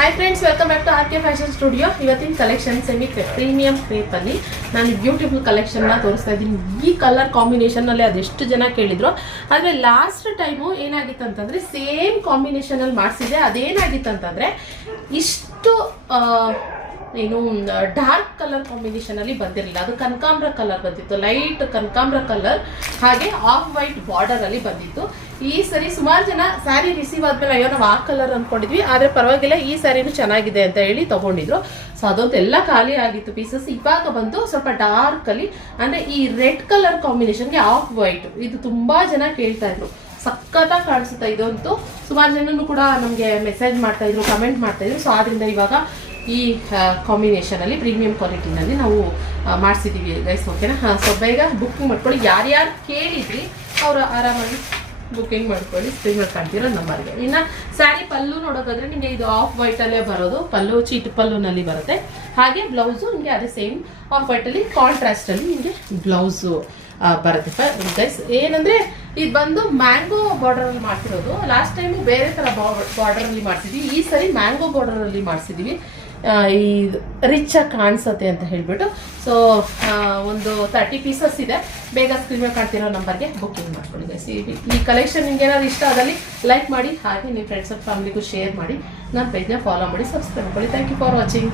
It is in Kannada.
Hi friends, welcome back to R K fashion studio. ಇವತ್ತಿನ ಕಲೆಕ್ಷನ್ ಸೆಮಿ ಪ್ರೀಮಿಯಂ ಕ್ರೇಪ್ ಅಲ್ಲಿ ನಾನು ಬ್ಯೂಟಿಫುಲ್ ಕಲೆಕ್ಷನ್ ನ ತೋರಿಸ್ತಾ ಇದ್ದೀನಿ. ಈ ಕಲರ್ ಕಾಂಬಿನೇಷನ್ ಅಲ್ಲಿ ಅದೆಷ್ಟು ಜನ ಕೇಳಿದ್ರು. ಆದ್ರೆ ಲಾಸ್ಟ್ ಟೈಮು ಏನಾಗಿತ್ತು ಅಂತಂದ್ರೆ ಸೇಮ್ ಕಾಂಬಿನೇಷನ್ ಅಲ್ಲಿ ಮಾಡಿಸಿದೆ. ಅದೇನಾಗಿತ್ತು ಅಂತಂದ್ರೆ ಇಷ್ಟು ಏನು ಡಾರ್ಕ್ ಕಲರ್ ಕಾಂಬಿನೇಷನ್ ಅಲ್ಲಿ ಬಂದಿರಲಿಲ್ಲ. ಅದು ಕನಕಾಂಬ್ರ ಕಲರ್ ಬಂದಿತ್ತು, ಲೈಟ್ ಕನಕಾಂಬ್ರ ಕಲರ್, ಹಾಗೆ ಆಫ್ ವೈಟ್ ಬಾರ್ಡರ್ ಅಲ್ಲಿ ಬಂದಿತ್ತು. ಈ ಸರಿ ಸುಮಾರು ಜನ ಸ್ಯಾರಿ ರಿಸೀವ್ ಆದ್ಮೇಲೆ ಅಯ್ಯೋ ನಾವು ಆ ಕಲರ್ ಅನ್ಕೊಂಡಿದ್ವಿ, ಆದ್ರೆ ಪರವಾಗಿಲ್ಲ ಈ ಸ್ಯಾರಿನೂ ಚೆನ್ನಾಗಿದೆ ಅಂತ ಹೇಳಿ ತಗೊಂಡಿದ್ರು. ಸೊ ಅದಂತ ಎಲ್ಲ ಖಾಲಿ ಆಗಿತ್ತು ಪೀಸಸ್. ಇವಾಗ ಬಂದು ಸ್ವಲ್ಪ ಡಾರ್ಕ್ ಅಲ್ಲಿ ಅಂದ್ರೆ ಈ ರೆಡ್ ಕಲರ್ ಕಾಂಬಿನೇಷನ್ಗೆ ಆಫ್ ವೈಟ್, ಇದು ತುಂಬಾ ಜನ ಕೇಳ್ತಾ ಇದ್ರು. ಸಖತ್ತಾಗಿ ಕಾಣಿಸುತ್ತಾ ಇದಂತೂ. ಸುಮಾರು ಜನನು ಕೂಡ ನಮಗೆ ಮೆಸೇಜ್ ಮಾಡ್ತಾ ಇದ್ರು, ಕಮೆಂಟ್ ಮಾಡ್ತಾ ಇದ್ರು. ಸೊ ಆದ್ರಿಂದ ಇವಾಗ ಈ ಕಾಂಬಿನೇಷನ್ ಅಲ್ಲಿ ಪ್ರೀಮಿಯಂ ಕ್ವಾಲಿಟಿನಲ್ಲಿ ನಾವು ಮಾಡಿಸಿದೀವಿ ಗೈಸ್. ಓಕೆನಾ? ಸೊ ಬೇಗ ಬುಕ್ಕಿಂಗ್ ಮಾಡ್ಕೊಳ್ಳಿ. ಯಾರ್ಯಾರು ಕೇಳಿದ್ರಿ ಅವರು ಆರಾಮಾಗಿ ಬುಕ್ಕಿಂಗ್ ಮಾಡ್ಕೊಳ್ಳಿ. ಸ್ಕ್ರೀನ್ ಮೇಲೆ ಕಾಣ್ತಿರೋ ನಂಬರ್ಗೆ. ಇನ್ನು ಸ್ಯಾರಿ ಪಲ್ಲು ನೋಡೋದಾದ್ರೆ ನಿಮಗೆ ಇದು ಆಫ್ ವೈಟ್ ಅಲ್ಲೇ ಬರೋದು. ಪಲ್ಲು ಚೀಟ್ ಪಲ್ಲುನಲ್ಲಿ ಬರುತ್ತೆ. ಹಾಗೆ ಬ್ಲೌಸು ನಿಮಗೆ ಅದೇ ಸೇಮ್ ಆಫ್ ವೈಟ್ ಅಲ್ಲಿ ಕಾಂಟ್ರಾಸ್ಟ್ ಅಲ್ಲಿ ನಿಮಗೆ ಬ್ಲೌಸು ಬರುತ್ತೆ ಗೈಸ್. ಏನಂದ್ರೆ ಇದು ಬಂದು ಮ್ಯಾಂಗೋ ಬಾರ್ಡರ್ ಅಲ್ಲಿ ಮಾಡ್ತಿರೋದು. ಲಾಸ್ಟ್ ಟೈಮು ಬೇರೆ ತರ ಬಾರ್ಡರ್ ಅಲ್ಲಿ ಮಾಡ್ತಿದ್ವಿ, ಈ ಸರಿ ಮ್ಯಾಂಗೋ ಬಾರ್ಡರ್ ಅಲ್ಲಿ ಮಾಡಿಸಿದೀವಿ. ಈ ರಿಚ್ ಆಗಿ ಕಾಣಿಸುತ್ತೆ ಅಂತ ಹೇಳ್ಬಿಟ್ಟು. ಸೊ ಒಂದು 30 ಪೀಸಸ್ ಇದೆ. ಬೇಗ ಸ್ಕ್ರೀನ್ ಮೇಲೆ ಕಾಣ್ತಿರೋ ನಂಬರ್ಗೆ ಬುಕ್ಕಿಂಗ್ ಮಾಡ್ಕೊಳ್ಳಿ ಗೈಸ್. ಈ ಕಲೆಕ್ಷನ್ ನಿಮ್ಗೆ ಏನಾದ್ರು ಇಷ್ಟ ಆದಲ್ಲಿ ಲೈಕ್ ಮಾಡಿ, ಹಾಗೆ ನಿಮ್ಮ ಫ್ರೆಂಡ್ಸ್ ಅಂಡ್ ಫ್ಯಾಮಿಲಿಗೂ ಶೇರ್ ಮಾಡಿ, ನನ್ನ ಪೇಜ್ನ ಫಾಲೋ ಮಾಡಿ, ಸಬ್ಸ್ಕ್ರೈಬ್ ಮಾಡಿ. Thank you for watching.